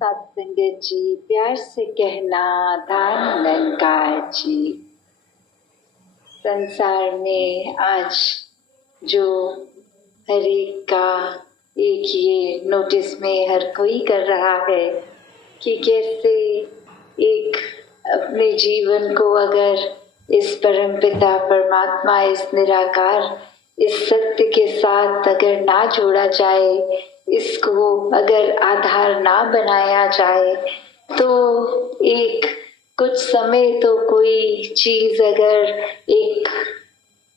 सत्संगत जी, प्यार से कहना धान निरंकार जी। संसार में आज जो हर एक का एक ये नोटिस में हर कोई कर रहा है कि कैसे एक अपने जीवन को अगर इस परमपिता परमात्मा, इस निराकार, इस सत्य के साथ अगर ना जोड़ा जाए, इसको अगर आधार ना बनाया जाए, तो एक कुछ समय तो कोई चीज अगर एक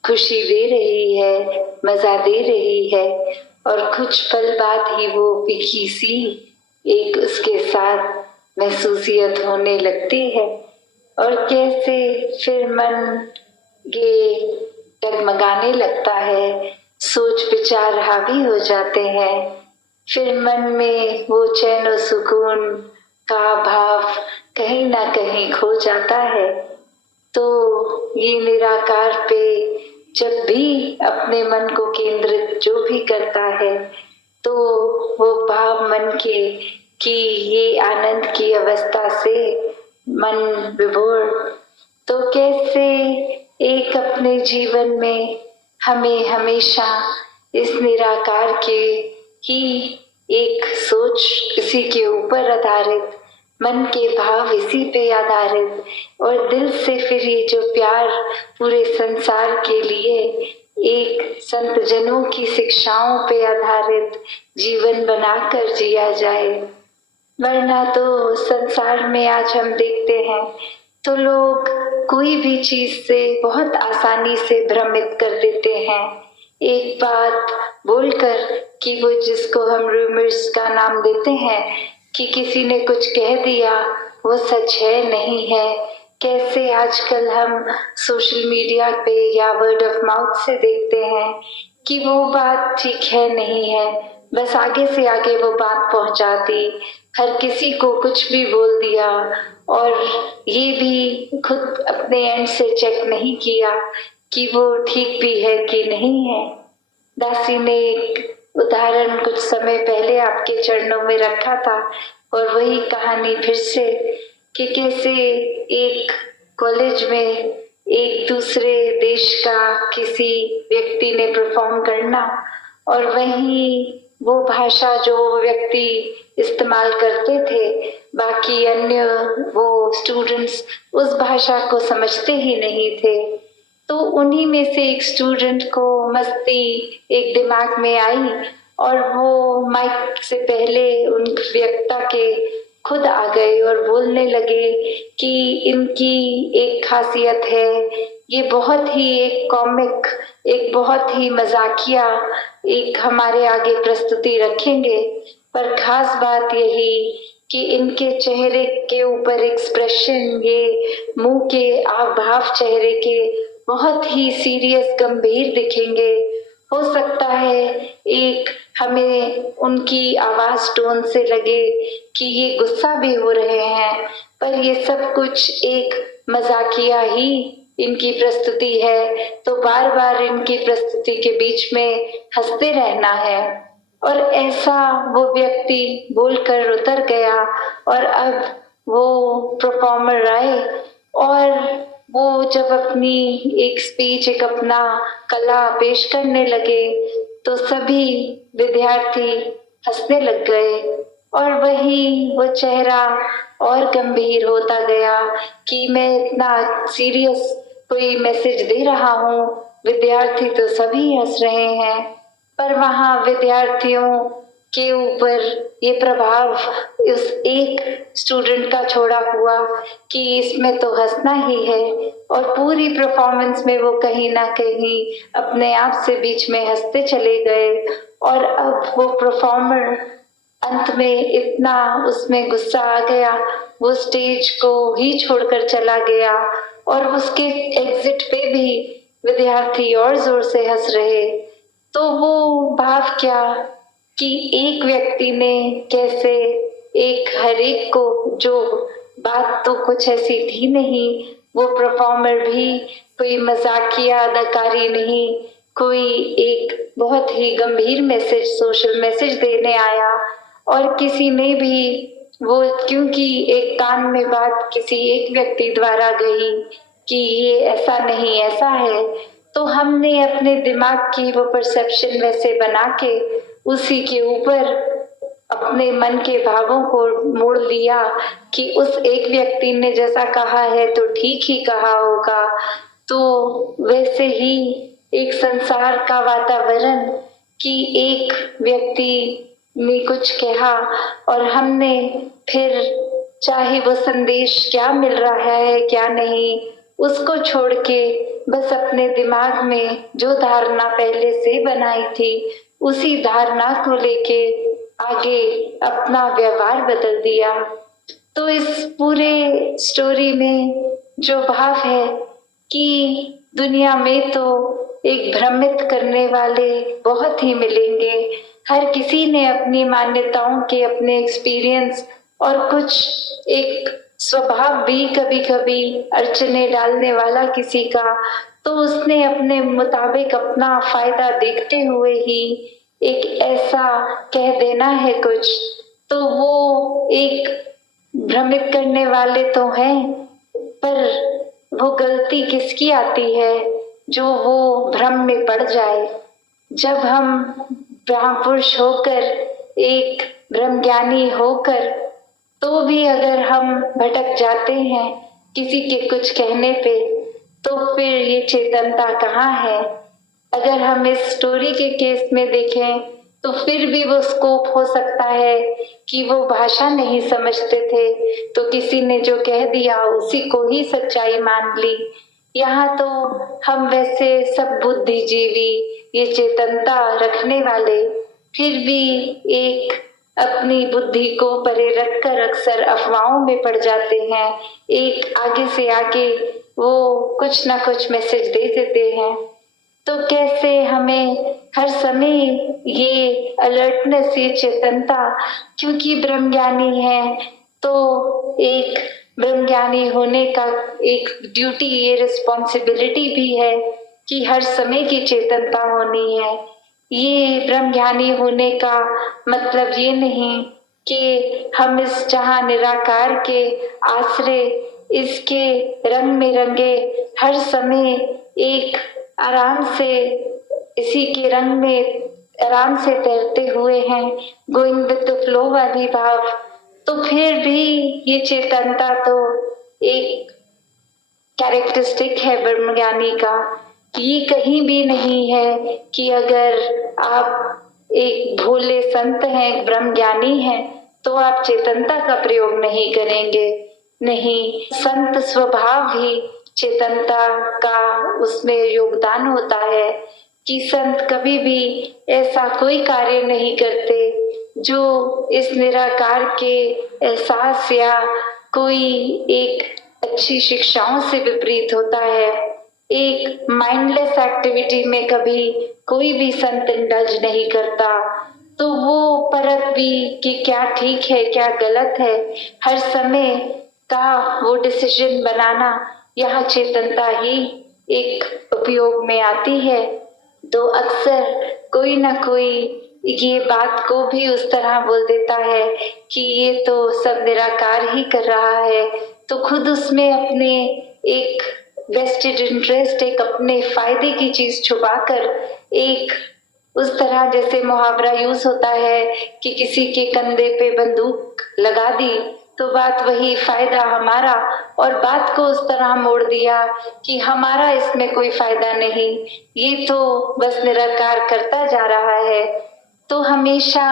खुशी दे रही है, मजा दे रही है, और कुछ पल बाद ही वो फीकी सी एक उसके साथ महसूसियत होने लगती है। और कैसे फिर मन ये डगमगाने लगता है, सोच विचार हावी हो जाते हैं, फिर मन में वो चैन और सुकून का भाव कहीं ना कहीं खो जाता है। तो ये निराकार पे जब भी अपने मन को केंद्रित जो भी करता है, तो वो भाव मन के कि ये आनंद की अवस्था से मन विभोर, तो कैसे एक अपने जीवन में हमें हमेशा इस निराकार के ही एक सोच, इसी के ऊपर आधारित, मन के भाव इसी पे आधारित, और दिल से फिर ये जो प्यार पूरे संसार के लिए एक संत जनों की शिक्षाओं पे आधारित जीवन बनाकर जिया जाए। वरना तो संसार में आज हम देखते हैं तो लोग कोई भी चीज से बहुत आसानी से भ्रमित कर देते हैं, एक बात बोलकर कि वो जिसको हम रूमर्स का नाम देते हैं कि किसी ने कुछ कह दिया वो सच है नहीं है। कैसे आजकल हम सोशल मीडिया पे या वर्ड ऑफ माउथ से देखते हैं कि वो बात ठीक है नहीं है, बस आगे से आगे वो बात पहुंचा दी, हर किसी को कुछ भी बोल दिया, और ये भी खुद अपने एंड से चेक नहीं किया कि वो ठीक भी है कि नहीं है। दासी ने एक उदाहरण कुछ समय पहले आपके चरणों में रखा था, और वही कहानी फिर से कि कैसे एक कॉलेज में एक दूसरे देश का किसी व्यक्ति ने परफॉर्म करना, और वहीं वो भाषा जो व्यक्ति इस्तेमाल करते थे, बाकी अन्य वो स्टूडेंट्स उस भाषा को समझते ही नहीं थे। तो उन्हीं में से एक स्टूडेंट को मस्ती एक दिमाग में आई, और वो माइक से पहले उन वक्ता के खुद आ गए और बोलने लगे कि इनकी एक खासियत है, ये बहुत ही एक कॉमिक, एक बहुत ही मजाकिया एक हमारे आगे प्रस्तुति रखेंगे, पर खास बात यही कि इनके चेहरे के ऊपर एक्सप्रेशन, ये मुंह के भाव चेहरे के बहुत ही सीरियस गंभीर दिखेंगे। हो सकता है एक हमें उनकी आवाज टोन से लगे कि ये गुस्सा भी हो रहे हैं, पर ये सब कुछ एक मजाकिया ही इनकी प्रस्तुति है, तो बार बार इनकी प्रस्तुति के बीच में हंसते रहना है। और ऐसा वो व्यक्ति बोलकर उतर गया, और अब वो परफॉर्मर आए, और वो जब अपनी एक स्पीच, एक अपना कला पेश करने लगे, तो सभी विद्यार्थी हंसने लग गए, और वही वो चेहरा और गंभीर होता गया कि मैं इतना सीरियस कोई मैसेज दे रहा हूँ, विद्यार्थी तो सभी हंस रहे हैं, पर वहाँ विद्यार्थियों के ऊपर ये प्रभाव उस एक स्टूडेंट का छोड़ा हुआ कि इसमें तो हंसना ही है, और पूरी परफॉर्मेंस में वो कहीं ना कहीं अपने आप से बीच में हंसते चले गए। और अब वो परफॉर्मर अंत में इतना उसमें गुस्सा आ गया, वो स्टेज को ही छोड़कर चला गया, और उसके एग्जिट पे भी विद्यार्थी और जोर से हंस रहे। तो वो भाव क्या कि एक व्यक्ति ने कैसे एक हर एक को, जो बात तो कुछ ऐसी थी नहीं, वो परफॉर्मर भी कोई मजाकिया अदाकारी नहीं, कोई एक बहुत ही गंभीर मैसेज, सोशल मैसेज देने आया, और किसी ने भी वो क्योंकि एक कान में बात किसी एक व्यक्ति द्वारा गई कि ये ऐसा नहीं ऐसा है, तो हमने अपने दिमाग की वो परसेप्शन वैसे बना के उसी के ऊपर अपने मन के भावों को मोड़ लिया कि उस एक व्यक्ति ने जैसा कहा है तो ठीक ही कहा होगा। तो वैसे ही एक संसार का वातावरण कि एक व्यक्ति ने कुछ कहा और हमने फिर चाहे वो संदेश क्या मिल रहा है क्या नहीं, उसको छोड़ के बस अपने दिमाग में जो धारणा पहले से बनाई थी उसी धारणा को लेके आगे अपना व्यवहार बदल दिया। तो इस पूरे स्टोरी में जो भाव है कि दुनिया में तो एक भ्रमित करने वाले बहुत ही मिलेंगे। हर किसी ने अपनी मान्यताओं के अपने एक्सपीरियंस और कुछ एक स्वभाव भी कभी कभी अड़चने डालने वाला किसी का, तो उसने अपने मुताबिक अपना फायदा देखते हुए ही एक ऐसा कह देना है कुछ, तो वो एक भ्रमित करने वाले तो हैं, पर वो गलती किसकी आती है जो वो भ्रम में पड़ जाए। जब हम ब्रह्मपुरुष होकर एक ब्रह्मज्ञानी होकर तो भी अगर हम भटक जाते हैं किसी के कुछ कहने पे, तो फिर ये चेतनता कहाँ है। अगर हम इस स्टोरी के केस में देखें तो फिर भी वो स्कोप हो सकता है कि वो भाषा नहीं समझते थे तो किसी ने जो कह दिया उसी को ही सच्चाई मान ली। यहाँ तो हम वैसे सब बुद्धिजीवी ये चेतनता रखने वाले फिर भी एक अपनी बुद्धि को परे रखकर अक्सर अफवाहों में पड़ जाते हैं। एक आगे से आगे वो कुछ ना कुछ मैसेज दे देते हैं। तो कैसे हमें हर समय ये अलर्टनेस, ये चेतनता, क्योंकि ब्रह्मज्ञानी है तो एक ब्रह्मज्ञानी होने का एक ड्यूटी, ये रिस्पॉन्सिबिलिटी भी है कि हर समय की चेतनता होनी है। ये ब्रह्मज्ञानी होने का मतलब ये नहीं कि हम इस जहां निराकार के आश्रय इसके रंग में रंगे हर समय एक आराम से इसी के रंग में आराम से तैरते हुए हैं, गोइंग विद द फ्लो वाली भाव। तो फिर भी ये चेतनता तो एक कैरेक्टरिस्टिक है ब्रह्मज्ञानी का। ये कहीं भी नहीं है कि अगर आप एक भोले संत हैं, ब्रह्मज्ञानी हैं, तो आप चेतनता का प्रयोग नहीं करेंगे। नहीं, संत स्वभाव ही चेतनता का उसमें योगदान होता है कि संत कभी भी ऐसा कोई कार्य नहीं करते जो इस निराकार के एहसास या कोई एक अच्छी शिक्षाओं से विपरीत होता है। एक माइंडलेस एक्टिविटी में कभी कोई भी संत इंडल्ज नहीं करता, तो वो परख भी कि क्या ठीक है क्या गलत है, हर समय का वो डिसीजन बनाना, यहाँ चेतनता ही एक उपयोग में आती है। तो अक्सर कोई ना कोई ये बात को भी उस तरह बोल देता है कि ये तो सब निराकार ही कर रहा है, तो खुद उसमें अपने एक वेस्टेड इंटरेस्ट, एक अपने फायदे की चीज छुपाकर एक उस तरह जैसे मुहावरा यूज होता है कि किसी के कंधे पे बंदूक लगा दी तो बात वही फायदा हमारा, और बात को उस तरह मोड़ दिया कि हमारा इसमें कोई फायदा नहीं, ये तो बस निराकार करता जा रहा है। तो हमेशा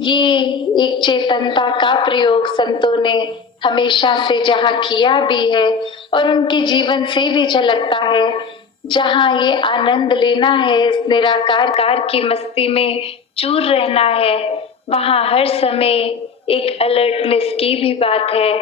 ये एक चेतनता का प्रयोग संतों ने हमेशा से जहाँ किया भी है और उनके जीवन से भी झलकता है। जहाँ ये आनंद लेना है, इस निराकार की मस्ती में चूर रहना है, वहाँ हर समय एक अलर्टनेस की भी बात है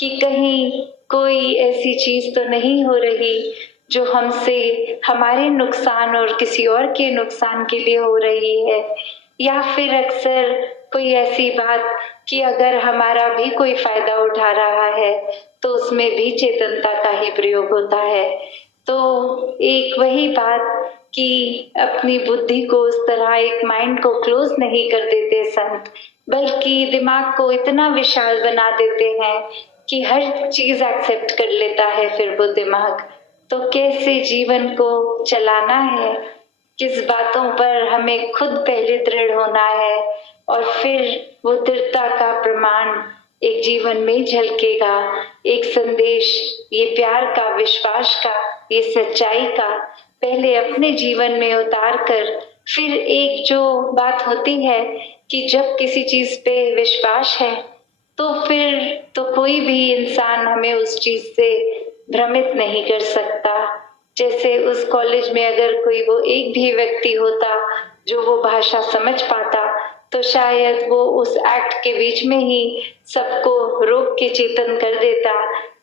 कि कहीं कोई ऐसी चीज तो नहीं हो रही जो हमसे हमारे नुकसान और किसी और के नुकसान के लिए हो रही है, या फिर अक्सर कोई ऐसी बात कि अगर हमारा भी कोई फायदा उठा रहा है तो उसमें भी चेतनता का ही प्रयोग होता है। तो एक वही बात कि अपनी बुद्धि को उस तरह एक माइंड को क्लोज नहीं कर देते संत बल्कि दिमाग को इतना विशाल बना देते हैं कि हर चीज एक्सेप्ट कर लेता है फिर वो दिमाग। तो कैसे जीवन को चलाना है, किस बातों पर हमें खुद पहले दृढ़ होना है और फिर वो दृढ़ता का प्रमाण एक जीवन में झलकेगा। एक संदेश ये प्यार का, विश्वास का, ये सच्चाई का पहले अपने जीवन में उतार कर फिर एक जो बात होती है कि जब किसी चीज पे विश्वास है तो फिर तो कोई भी इंसान हमें उस चीज से भ्रमित नहीं कर सकता। जैसे उस कॉलेज में अगर कोई वो एक भी व्यक्ति होता जो वो भाषा समझ पाता तो शायद वो उस एक्ट के बीच में ही सबको रोक के चेतन कर देता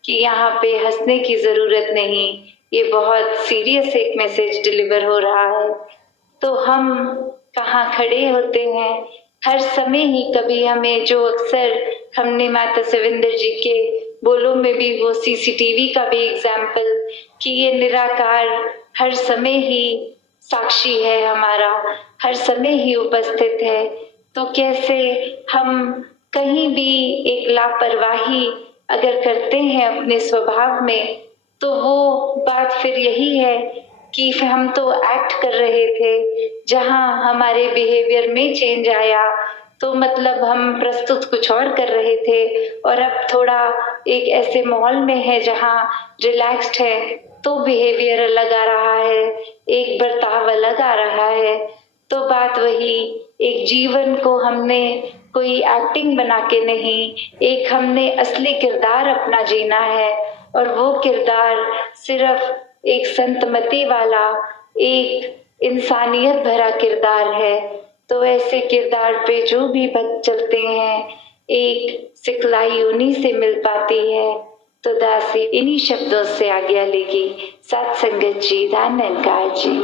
कि यहाँ पे हंसने की जरूरत नहीं, ये बहुत सीरियस एक मैसेज डिलीवर हो रहा है। तो हम कहाँ खड़े होते हैं हर समय ही, कभी हमें जो अक्सर हमने माता सविंदर जी के बोलों में भी वो सीसीटीवी का भी एग्जाम्पल कि ये निराकार हर समय ही साक्षी है हमारा, हर समय ही उपस्थित है। तो कैसे हम कहीं भी एक लापरवाही अगर करते हैं अपने स्वभाव में तो वो बात फिर यही है कि हम तो एक्ट कर रहे थे, जहां हमारे बिहेवियर में चेंज आया तो मतलब हम प्रस्तुत कुछ और कर रहे थे और अब थोड़ा एक ऐसे माहौल में है जहां रिलैक्स्ड है तो बिहेवियर अलग आ रहा है, एक बर्ताव अलग आ रहा है। तो बात वही, एक जीवन को हमने कोई एक्टिंग बना के नहीं, एक हमने असली किरदार अपना जीना है और वो किरदार सिर्फ एक संतमति वाला, एक इंसानियत भरा किरदार है। तो ऐसे किरदार पे जो भी बच चलते हैं एक सिखलाई उन्हीं से मिल पाती है। तो दासी इन्हीं शब्दों से आज्ञा लेगी। सत संगत जी, धन निरंकार जी।